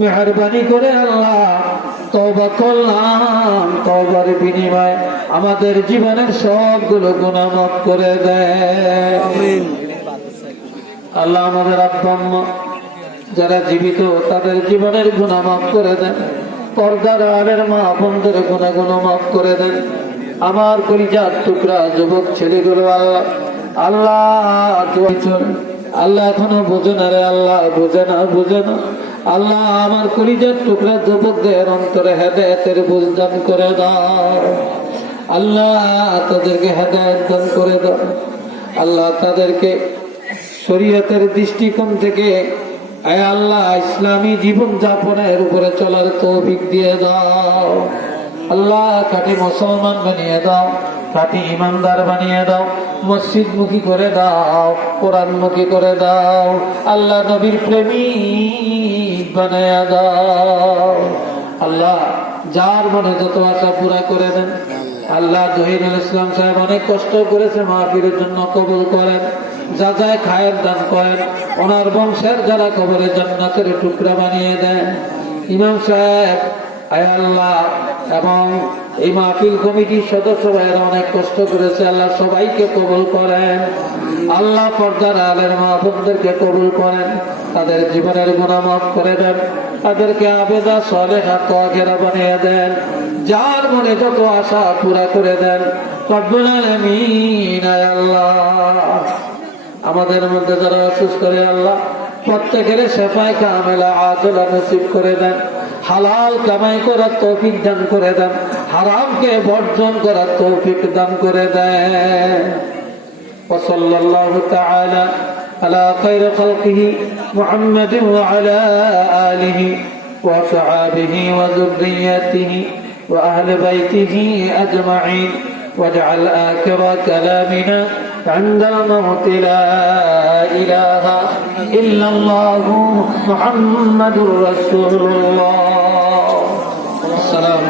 মেহেরবানি করে আল্লাহ তওবা করলাম, তওবার বিনিময়ে আমাদের জীবনের সবগুলো গুনাহ মাফ করে দেয়। আমিন। আল্লাহ আমাদের আব্বা আম্মা যারা জীবিত তাদের জীবনের গুনাহ মাফ করে দেন, পর্দার আড়ের মা বোনদের গুনাহগুলো মাফ করে দেন। আমার কলিজার টুকরা যুবক ছেলেগুলো আল্লাহ আল্লাহ আল্লাহ এখনো বোঝে না রে আল্লাহ, বোঝে না আল্লাহ আমার কলিজার টুকরা যুবকদের অন্তরে হেদায়েতের বুঝ দান করে দাও আল্লাহ, তাদেরকে হেদায়েত দান করে দাও আল্লাহ, তাদেরকে শরীয়তের দৃষ্টিকোণ থেকে আয় আল্লাহ ইসলামী জীবন যাপনের উপরে চলার তৌফিক দিয়ে দাও আল্লাহ, খাঁটি মুসলমান বানিয়ে দাও, খাঁটি ইমানদার বানিয়ে দাও, মসজিদমুখী করে দাও, কোরআনমুখী করে দাও আল্লাহ, নবীর প্রেমিক বানিয়ে দাও আল্লাহ, যার মনে যত আশা পুরা করে দেন আল্লাহ। জহিরুল ইসলাম সাহেব অনেক কষ্ট করেছে, মাহফিলের জন্য কবুল করেন, যা যায় খায়ের দান করেন, ওনার বংশের যারা কবরে জান্নাতের টুকরা বানিয়ে দেন। ইমাম সাহেব আয় আল্লাহ এবং এই মাহফিল কমিটির সদস্য ভাইয়েরা অনেক কষ্ট করেছে আল্লাহ, সবাইকে কবুল করেন আল্লাহ, পর্দার আলের মা বোনদেরকে কবুল করেন, তাদের জীবনের গুনাহ মাফ করে দেন, তাদেরকে আবেদা সালেহা তাহেরা বানিয়ে দেন, যার মনে যত আশা পুরা করে দেন রব্বুল আলামিন। আয় আল্লাহ আমাদের মধ্যে যারা অসুস্থ রে আল্লাহ প্রত্যেকের শেফায়ে কামেলা আজলা নসিব করে দেন, হালাল কামাই করার তৌফিক দান করে দেন, হারামকে বর্জন করার তৌফিক দান করে দেন। ওয়াসাল্লাল্লাহু তাআলা আলা খায়রি খালকিহি মুহাম্মাদিন ওয়া আলা আলিহি ওয়া সাহাবিহি ওয়া যুররিয়াতিহি ওয়া আহলি বাইতিহি আজমাইন واجعل آخر كلامنا عند الموت لا إله إلا الله محمد رسول الله. السلام